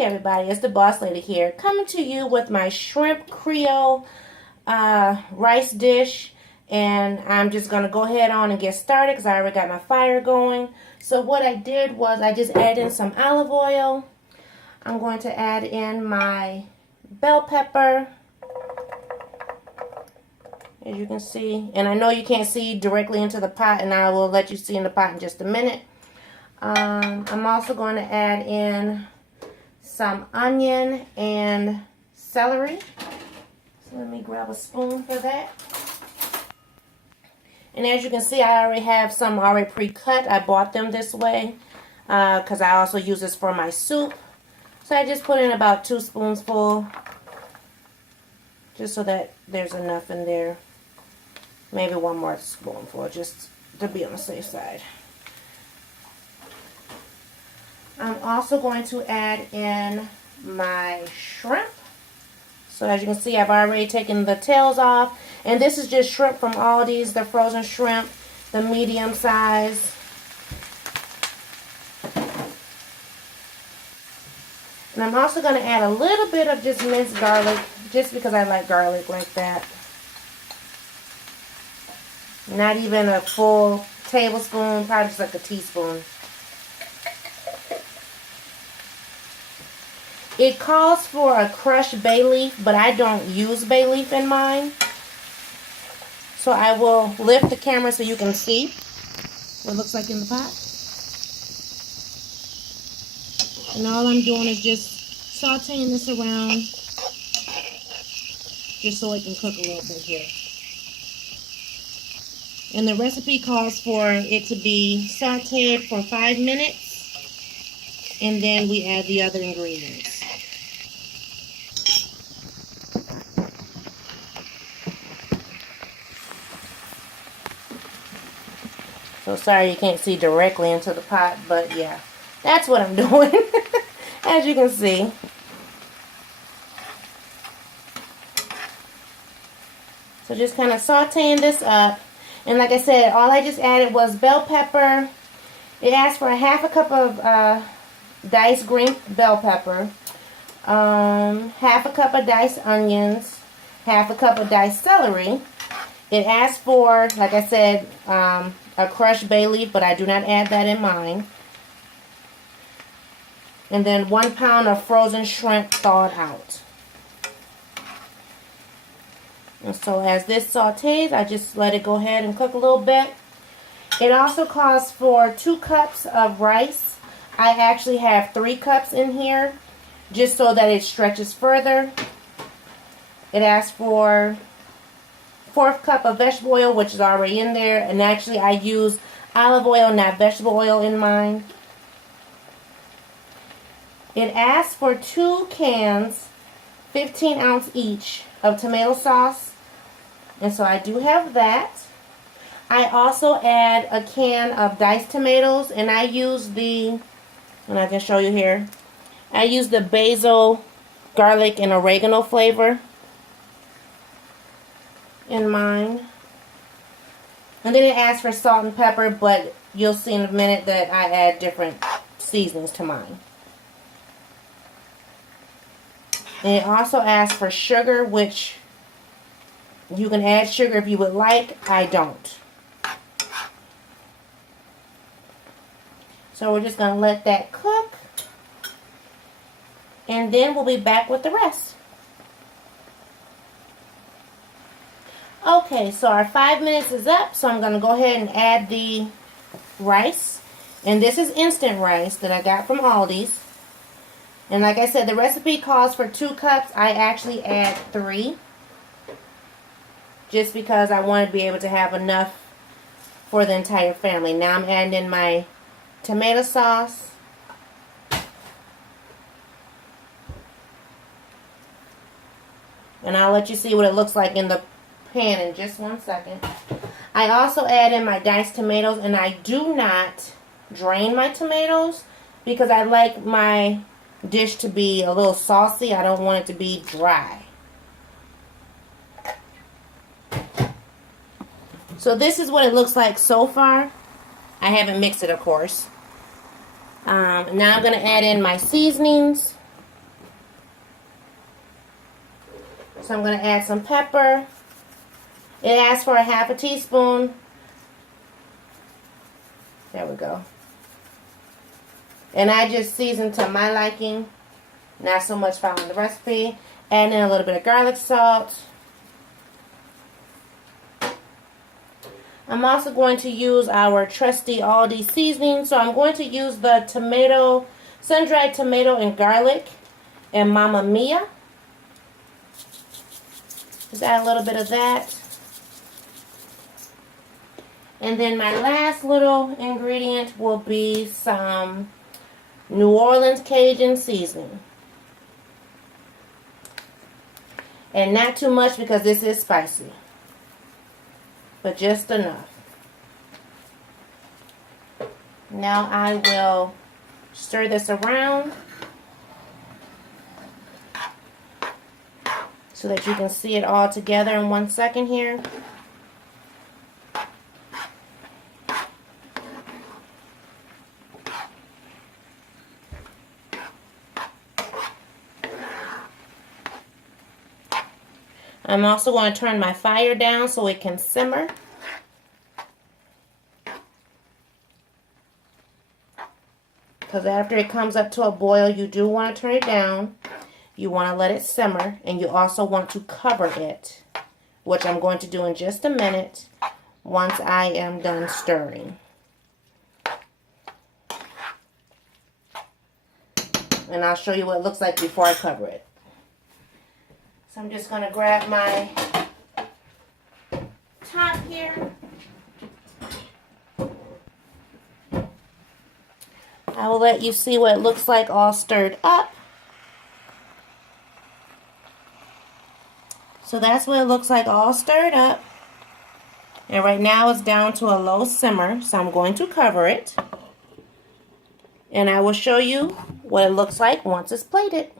Hey everybody, it's the boss lady here, coming to you with my shrimp Creole rice dish. And I'm just going to go ahead on and get started because I already got my fire going. So what I did was I just added in some olive oil. I'm going to add in my bell pepper, as you can see. And I know you can't see directly into the pot, and I will let you see in the pot in just a minute. I'm also going to add in some onion and celery. So let me grab a spoon for that. And as you can see, I already have some already pre-cut. I bought them this way because I also use this for my soup. So I just put in about 2 spoonsful, just so that there's enough in there. Maybe 1 more spoonful, just to be on the safe side. I'm also going to add in my shrimp. So as you can see, I've already taken the tails off. And this is just shrimp from Aldi's, the frozen shrimp, the medium size. And I'm also going to add a little bit of just minced garlic, just because I like garlic like that. Not even a full tablespoon, probably just like a teaspoon. It calls for a crushed bay leaf, but I don't use bay leaf in mine. So I will lift the camera so you can see what it looks like in the pot. And all I'm doing is just sauteing this around, just so it can cook a little bit here. And the recipe calls for it to be sauteed for 5 minutes, and then we add the other ingredients. So sorry you can't see directly into the pot, but yeah, that's what I'm doing, as you can see. So just kind of sauteing this up. And like I said, all I just added was bell pepper. It asked for a 1/2 cup of diced green bell pepper, 1/2 cup of diced onions, 1/2 cup of diced celery. It asked for, like I said, a crushed bay leaf, but I do not add that in mine. And then 1 pound of frozen shrimp thawed out. And so as this sautés, I just let it go ahead and cook a little bit. It also calls for 2 cups of rice. I actually have 3 cups in here, just so that it stretches further. It asks for 1/4 cup of vegetable oil, which is already in there. And actually I use olive oil, not vegetable oil in mine. It asks for 2 cans, 15 ounce each, of tomato sauce. And so I do have that. I also add a can of diced tomatoes, and I use and I can show you here, I use the basil, garlic, and oregano flavor in mine. And then it asks for salt and pepper, but you'll see in a minute that I add different seasonings to mine. And it also asks for sugar, which you can add sugar if you would like. I don't. So we're just going to let that cook. And then we'll be back with the rest. Okay, so our 5 minutes is up. So I'm going to go ahead and add the rice. And this is instant rice that I got from Aldi's. And like I said, the recipe calls for 2 cups. I actually add 3. Just because I want to be able to have enough for the entire family. Now I'm adding in my tomato sauce. And I'll let you see what it looks like in the pan in just 1 second. I also add in my diced tomatoes, and I do not drain my tomatoes because I like my dish to be a little saucy. I don't want it to be dry. So this is what it looks like so far. I haven't mixed it, of course. Now I'm going to add in my seasonings. So I'm going to add some pepper. It asks for a half a teaspoon. There we go. And I just seasoned to my liking. Not so much following the recipe. Add in a little bit of garlic salt. I'm also going to use our trusty Aldi seasoning. So I'm going to use the tomato, sun-dried tomato and garlic and Mamma Mia. Just add a little bit of that. And then my last little ingredient will be some New Orleans Cajun seasoning. And not too much because this is spicy, but just enough. Now I will stir this around so that you can see it all together in 1 second here. I'm also going to turn my fire down so it can simmer. Because after it comes up to a boil, you do want to turn it down. You want to let it simmer, and you also want to cover it, which I'm going to do in just a minute once I am done stirring. And I'll show you what it looks like before I cover it. So I'm just going to grab my top here. I will let you see what it looks like all stirred up. So that's what it looks like all stirred up. And right now it's down to a low simmer, so I'm going to cover it. And I will show you what it looks like once it's plated.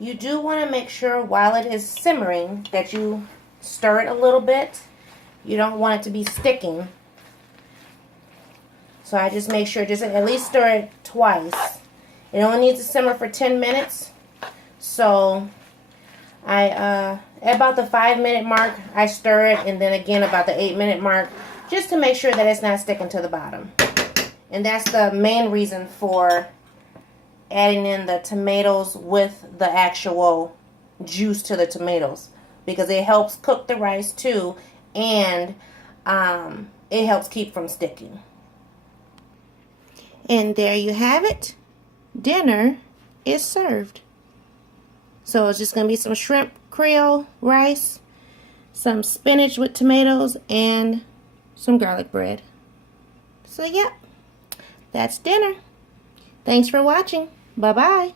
You do want to make sure while it is simmering that you stir it a little bit. You don't want it to be sticking. So I just make sure, just at least stir it twice. It only needs to simmer for 10 minutes. So at about the 5-minute mark, I stir it, and then again about the 8-minute mark, just to make sure that it's not sticking to the bottom. And that's the main reason for adding in the tomatoes with the actual juice to the tomatoes, because it helps cook the rice too, and it helps keep from sticking. And there you have it. Dinner is served. So it's just going to be some shrimp Creole rice, some spinach with tomatoes, and some garlic bread. So yeah, that's dinner. Thanks for watching. Bye-bye.